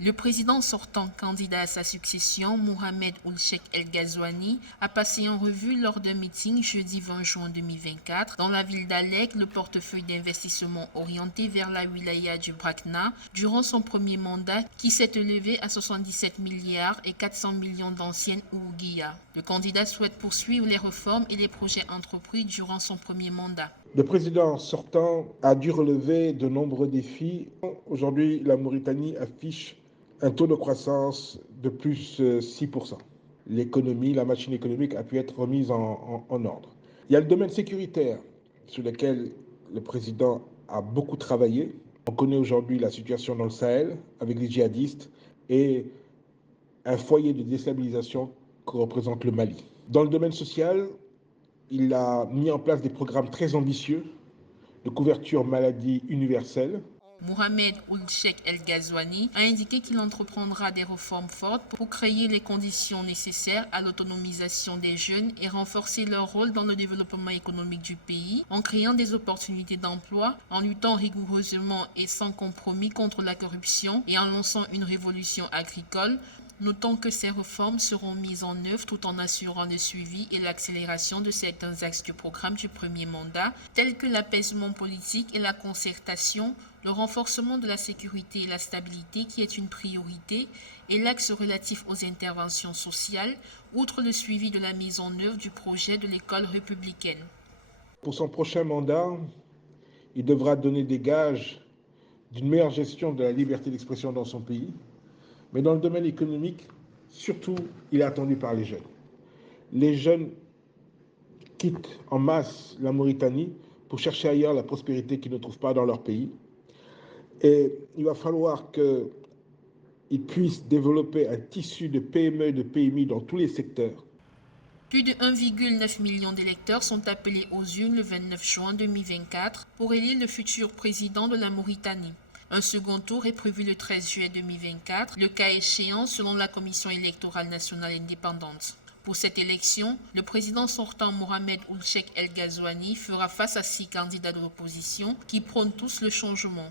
Le président sortant candidat à sa succession, Mohamed Ould Cheikh El Ghazouani, a passé en revue lors d'un meeting jeudi 20 juin 2024 dans la ville d'Alec le portefeuille d'investissement orienté vers la wilaya du Brakna durant son premier mandat qui s'est élevé à 77 milliards et 400 millions d'anciennes ouguiyas. Le candidat souhaite poursuivre les réformes et les projets entrepris durant son premier mandat. Le président sortant a dû relever de nombreux défis. Aujourd'hui, la Mauritanie affiche un taux de croissance de plus 6%. L'économie, la machine économique a pu être remise en ordre. Il y a le domaine sécuritaire sur lequel le président a beaucoup travaillé. On connaît aujourd'hui la situation dans le Sahel avec les djihadistes et un foyer de déstabilisation que représente le Mali. Dans le domaine social, il a mis en place des programmes très ambitieux de couverture maladie universelle. Mohamed Ould Cheikh El Ghazouani a indiqué qu'il entreprendra des réformes fortes pour créer les conditions nécessaires à l'autonomisation des jeunes et renforcer leur rôle dans le développement économique du pays en créant des opportunités d'emploi, en luttant rigoureusement et sans compromis contre la corruption et en lançant une révolution agricole. Notons que ces réformes seront mises en œuvre tout en assurant le suivi et l'accélération de certains axes du programme du premier mandat, tels que l'apaisement politique et la concertation, le renforcement de la sécurité et la stabilité qui est une priorité, et l'axe relatif aux interventions sociales, outre le suivi de la mise en œuvre du projet de l'école républicaine. Pour son prochain mandat, il devra donner des gages d'une meilleure gestion de la liberté d'expression dans son pays. Mais dans le domaine économique, surtout, il est attendu par les jeunes. Les jeunes quittent en masse la Mauritanie pour chercher ailleurs la prospérité qu'ils ne trouvent pas dans leur pays. Et il va falloir qu'ils puissent développer un tissu de PME et de PMI dans tous les secteurs. Plus de 1,9 million d'électeurs sont appelés aux urnes le 29 juin 2024 pour élire le futur président de la Mauritanie. Un second tour est prévu le 13 juillet 2024, le cas échéant selon la Commission électorale nationale indépendante. Pour cette élection, le président sortant Mohamed Ould Cheikh El Ghazouani fera face à 6 candidats de l'opposition qui prônent tous le changement.